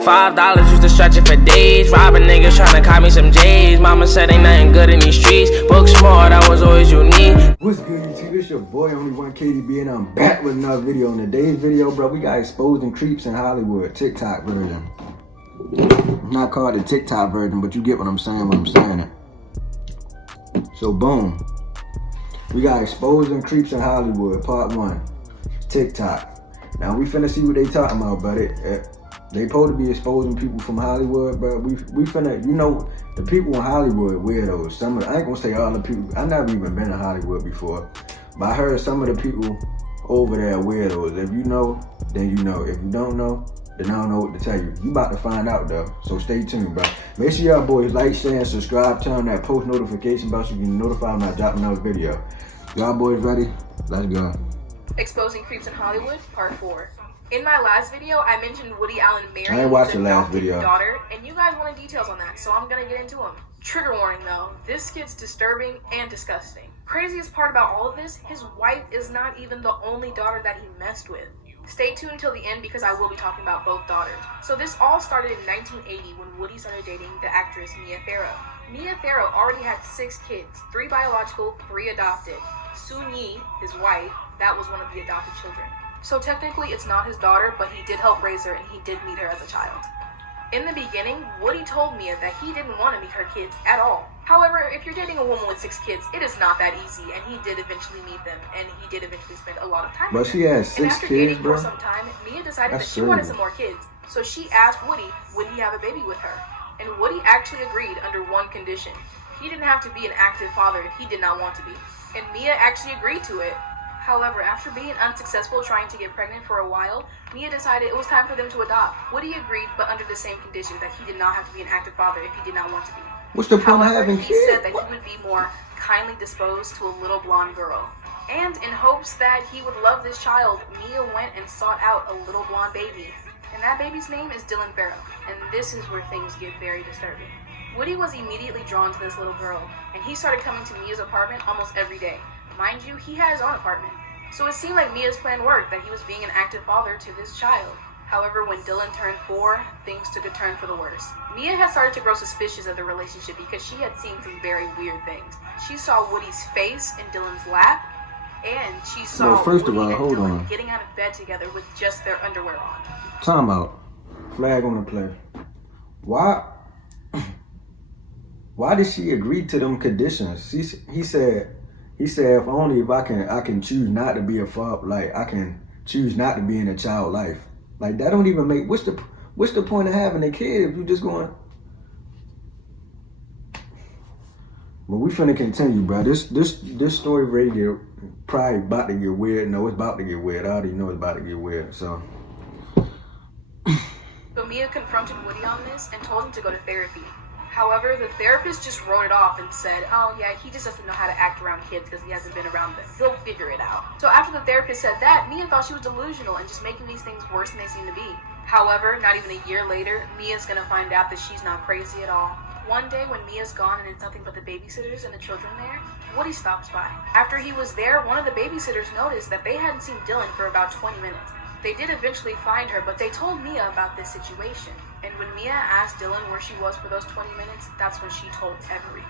$5 used to stretch it for days. Robbing niggas trying to cop me some J's. Mama said ain't nothing good in these streets. Book smart, I was always unique. What's good, YouTube? It's your boy, Only One KDB, and I'm back with another video. In today's video, bro, we got exposing creeps in Hollywood, TikTok version. Not called the TikTok version, but you get what I'm saying when I'm saying it. So boom, we got exposing creeps in Hollywood, part 1, TikTok. Now we finna see what they talking about, but they supposed to be exposing people from Hollywood, but we finna, you know, the people in Hollywood weirdos. I ain't gonna say all the people. I never even been to Hollywood before, but I heard some of the people over there are weirdos. If you know, then you know. If you don't know, then I don't know what to tell you. You about to find out though, so stay tuned, bro. Make sure y'all boys like, share, and subscribe. Turn on that post notification bell so you can notify when I drop another video. Y'all boys ready? Let's go. Exposing creeps in Hollywood, part 4. In my last video, I mentioned Woody Allen marrying I ain't watched his the last adopted video. daughter, and you guys wanted details on that, so I'm gonna get into them. Trigger warning though, this gets disturbing and disgusting. Craziest part about all of this, his wife is not even the only daughter that he messed with. Stay tuned until the end because I will be talking about both daughters. So this all started in 1980 when Woody started dating the actress Mia Farrow. Mia Farrow already had 6 kids, 3 biological, 3 adopted. Soon Yi, his wife, that was one of the adopted children. So technically it's not his daughter, but he did help raise her and he did meet her as a child. In the beginning, Woody told Mia that he didn't want to meet her kids at all. However, if you're dating a woman with 6 kids, it is not that easy, and he did eventually meet them, and he did eventually spend a lot of time with them. But she has 6 and after kids, dating bro. for some time, Mia decided That's that she wanted serious. some more kids. So she asked Woody, would he have a baby with her? And Woody actually agreed under one condition. He didn't have to be an active father if he did not want to be. And Mia actually agreed to it. However, after being unsuccessful trying to get pregnant for a while, Mia decided it was time for them to adopt. Woody agreed, but under the same condition that he did not have to be an active father if he did not want to be. What's the point of However, having he kids? said that he would be more kindly disposed to a little blonde girl. And in hopes that he would love this child, Mia went and sought out a little blonde baby. And that baby's name is Dylan Farrow. And this is where things get very disturbing. Woody was immediately drawn to this little girl, and he started coming to Mia's apartment almost every day. Mind you, he had his own apartment. So it seemed like Mia's plan worked, that he was being an active father to this child. However, when Dylan turned 4, things took a turn for the worse. Mia had started to grow suspicious of the relationship because she had seen some very weird things. She saw Woody's face in Dylan's lap, and she saw Well, first of Woody all, and hold Dylan on. getting out of bed together with just their underwear on. Time out. Flag on the play. Why did she agree to them conditions? He said if only if I can choose not to be a father, like I can choose not to be in a child life. Like that don't even make what's the point of having a kid if you just going? But we finna continue, bro. This story really probably about to get weird. No, it's about to get weird. I already know it's about to get weird. So. But Mia confronted Woody on this and told him to go to therapy. However, the therapist just wrote it off and said, oh yeah, he just doesn't know how to act around kids because he hasn't been around them. He'll figure it out. So after the therapist said that, Mia thought she was delusional and just making these things worse than they seem to be. However, not even a year later, Mia's gonna find out that she's not crazy at all. One day when Mia's gone and it's nothing but the babysitters and the children there, Woody stops by. After he was there, one of the babysitters noticed that they hadn't seen Dylan for about 20 minutes. They did eventually find her, but they told Mia about this situation. And when Mia asked Dylan where she was for those 20 minutes, that's when she told everything.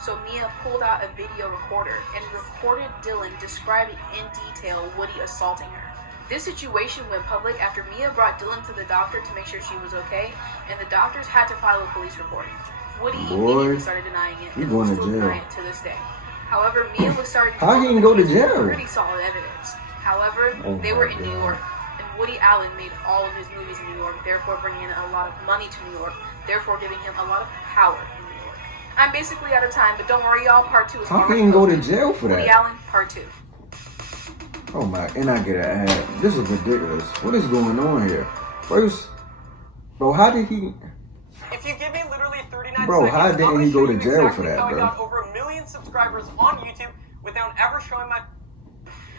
So Mia pulled out a video recorder and recorded Dylan describing in detail Woody assaulting her. This situation went public after Mia brought Dylan to the doctor to make sure she was okay, and the doctors had to file a police report. Woody immediately started denying it, and will still deny it to this day. However, Mia was starting to How he can go to jail? pretty solid evidence. However, they were in New York. Woody Allen made all of his movies in New York, therefore bringing in a lot of money to New York, therefore giving him a lot of power in New York. I'm basically out of time, but don't worry y'all, part 2 is How can he go to jail for that? Woody Allen, part 2. Oh my, and I get an ad. This is ridiculous. What is going on here? First, bro, how did he... If you give me literally 39 Bro, seconds, how I'm didn't gonna he go show to you jail exactly for that, how bro? I got over 1 million subscribers on YouTube without ever showing my...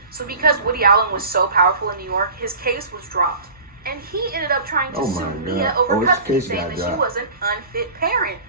So because Woody Allen was so powerful in New York, his case was dropped. And he ended up trying to sue Mia over custody, saying that she was an unfit parent.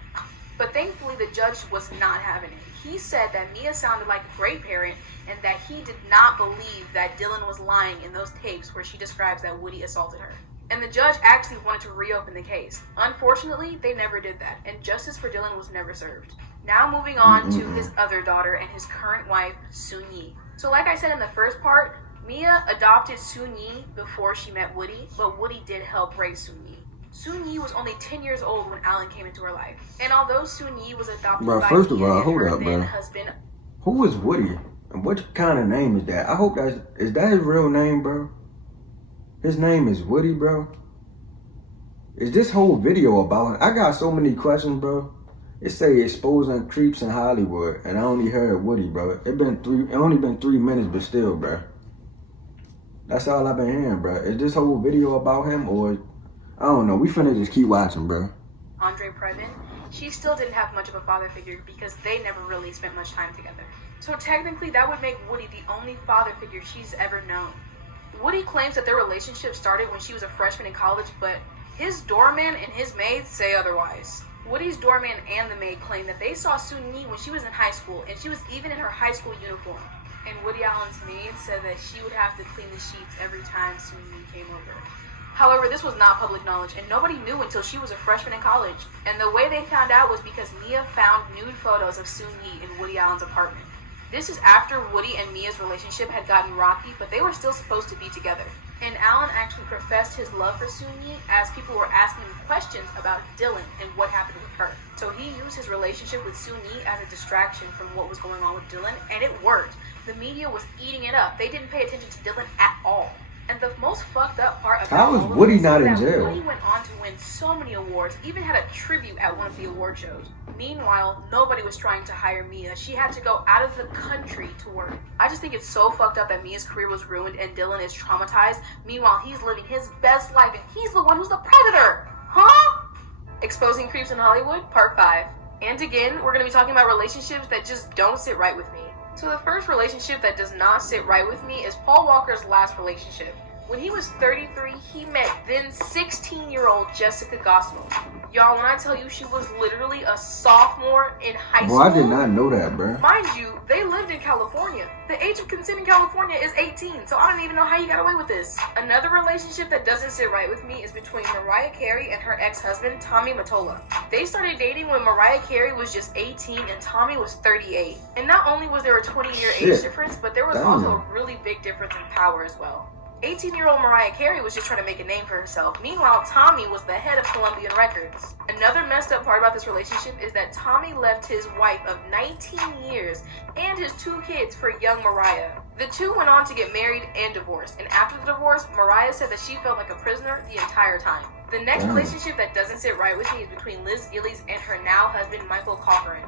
But thankfully, the judge was not having it. He said that Mia sounded like a great parent and that he did not believe that Dylan was lying in those tapes where she describes that Woody assaulted her. And the judge actually wanted to reopen the case. Unfortunately, they never did that, and justice for Dylan was never served. Now moving on to his other daughter and his current wife, Soon-Yi. So like I said in the first part, Mia adopted Soon-Yi before she met Woody, but Woody did help raise Soon-Yi. Soon-Yi was only 10 years old when Alan came into her life. And although Soon-Yi was adopted by first of Mia all, and hold her up, then bro. husband... Who is Woody? And what kind of name is that? I hope is that his real name, bro? His name is Woody, bro? Is this whole video about him? I got so many questions, bro. It say exposing creeps in Hollywood, and I only heard Woody, bro. It only been 3 minutes, but still, bro. That's all I've been hearing, bro. Is this whole video about him, or I don't know? We finna just keep watching, bro. Andre Previn, she still didn't have much of a father figure because they never really spent much time together. So technically, that would make Woody the only father figure she's ever known. Woody claims that their relationship started when she was a freshman in college, but his doorman and his maid say otherwise. Woody's doorman and the maid claim that they saw Soon-Yi when she was in high school, and she was even in her high school uniform. And Woody Allen's maid said that she would have to clean the sheets every time Soon-Yi came over. However, this was not public knowledge, and nobody knew until she was a freshman in college. And the way they found out was because Mia found nude photos of Soon-Yi in Woody Allen's apartment. This is after Woody and Mia's relationship had gotten rocky, but they were still supposed to be together. And Alan actually professed his love for Soon-Yi as people were asking him questions about Dylan and what happened with her. So he used his relationship with Soon-Yi as a distraction from what was going on with Dylan, and it worked. The media was eating it up. They didn't pay attention to Dylan at all. And the most fucked up part about How is all of Woody this not is in that jail? Woody went on to win so many awards, even had a tribute at one of the award shows. Meanwhile, nobody was trying to hire Mia. She had to go out of the country to work. I just think it's so fucked up that Mia's career was ruined and Dylan is traumatized. Meanwhile, he's living his best life and he's the one who's the predator. Huh? Exposing Creeps in Hollywood, Part 5. And again, we're going to be talking about relationships that just don't sit right with me. So the first relationship that does not sit right with me is Paul Walker's last relationship. When he was 33, he met then 16-year-old Jessica Gosnell. Y'all, when I tell you she was literally a sophomore in high school. Well, I did not know that, bro. Mind you, they lived in California. The age of consent in California is 18, so I don't even know how you got away with this. Another relationship that doesn't sit right with me is between Mariah Carey and her ex-husband, Tommy Mottola. They started dating when Mariah Carey was just 18 and Tommy was 38. And not only was there a 20-year age difference, but there was also a really big difference in power as well. 18-year-old Mariah Carey was just trying to make a name for herself. Meanwhile, Tommy was the head of Columbia Records. Another messed up part about this relationship is that Tommy left his wife of 19 years and his 2 kids for young Mariah. The two went on to get married and divorced, and after the divorce, Mariah said that she felt like a prisoner the entire time. The next relationship that doesn't sit right with me is between Liz Gillies and her now husband, Michael Corcoran.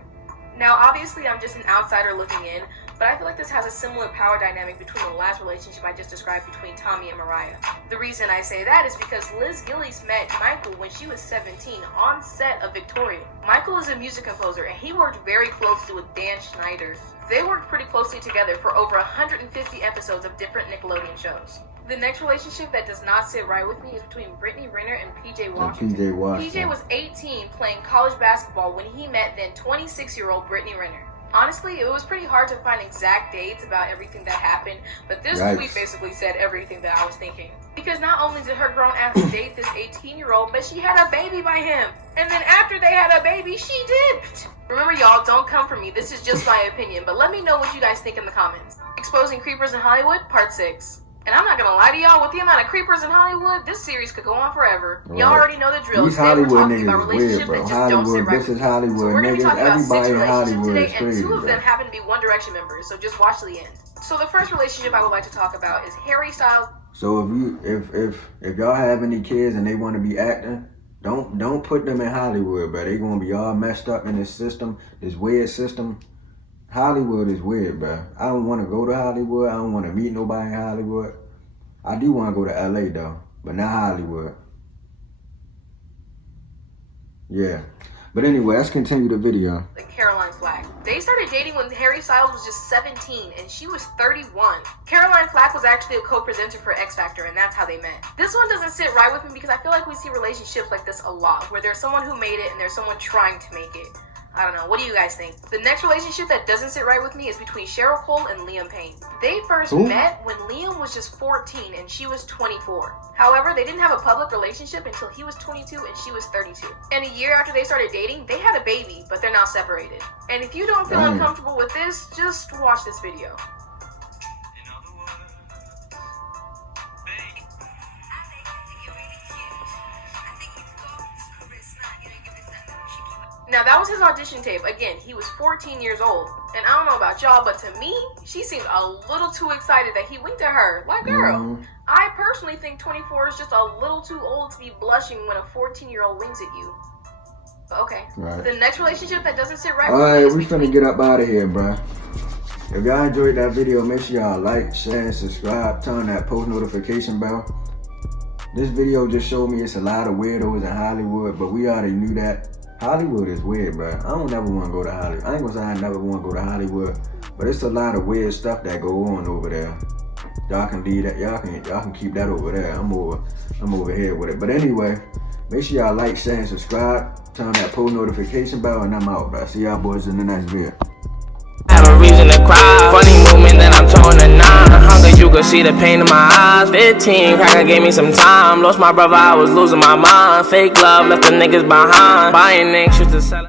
Now, obviously, I'm just an outsider looking in, but I feel like this has a similar power dynamic between the last relationship I just described between Tommy and Mariah. The reason I say that is because Liz Gillies met Michael when she was 17 on set of Victoria. Michael is a music composer, and he worked very closely with Dan Schneider. They worked pretty closely together for over 150 episodes of different Nickelodeon shows. The next relationship that does not sit right with me is between Brittany Renner and PJ Washington. PJ was 18 playing college basketball when he met then 26-year-old Brittany Renner. Honestly, it was pretty hard to find exact dates about everything that happened, but this tweet basically said everything that I was thinking. Because not only did her grown-ass date this 18-year-old, but she had a baby by him. And then after they had a baby, she dipped. Remember, y'all, don't come for me. This is just my opinion, but let me know what you guys think in the comments. Exposing Creepers in Hollywood, Part 6. And I'm not gonna lie to y'all, with the amount of creepers in Hollywood, this series could go on forever. Right. Y'all already know the drill. These Hollywood niggas is weird, bro. Hollywood, this is Hollywood so we're gonna be niggas. talking about 6 Everybody in relationships Hollywood today, is crazy, and 2 of bro. them happen to be One Direction members, so just watch to the end. So the first relationship I would like to talk about is Harry Styles. So if y'all have any kids and they want to be acting, don't put them in Hollywood, bro. They gonna be all messed up in this system, this weird system. Hollywood is weird, bro. I don't want to go to Hollywood. I don't want to meet nobody in Hollywood. I do want to go to LA though, but not Hollywood. Yeah. But anyway, let's continue the video. And Caroline Flack. They started dating when Harry Styles was just 17 and she was 31. Caroline Flack was actually a co-presenter for X Factor, and that's how they met. This one doesn't sit right with me because I feel like we see relationships like this a lot, where there's someone who made it and there's someone trying to make it. I don't know. What do you guys think? The next relationship that doesn't sit right with me is between Cheryl Cole and Liam Payne. They first met when Liam was just 14 and she was 24. However, they didn't have a public relationship until he was 22 and she was 32. And a year after they started dating, they had a baby, but they're now separated. And if you don't feel uncomfortable with this, just watch this video. Now, that was his audition tape. Again, he was 14 years old. And I don't know about y'all, but to me, she seemed a little too excited that he winked at her. Like, girl, I personally think 24 is just a little too old to be blushing when a 14-year-old winks at you. But okay. Right. The next relationship that doesn't sit right with me is we finna get up out of here, bruh. If y'all enjoyed that video, make sure y'all like, share, and subscribe. Turn on that post notification bell. This video just showed me it's a lot of weirdos in Hollywood, but we already knew that. Hollywood is weird, bro. I don't never want to go to Hollywood. I ain't gonna say I never want to go to Hollywood, but it's a lot of weird stuff that go on over there. Y'all can leave that. Y'all can keep that over there. I'm over here with it. But anyway, make sure y'all like, share, and subscribe. Turn on that post notification bell, and I'm out, bro. See y'all boys in the next video. Have a reason to cry. Funny movement that I'm torn to 9. Hunger, you could see the pain in my eyes. 15, cracker gave me some time. Lost my brother, I was losing my mind. Fake love, left the niggas behind. Buying anxious to sell.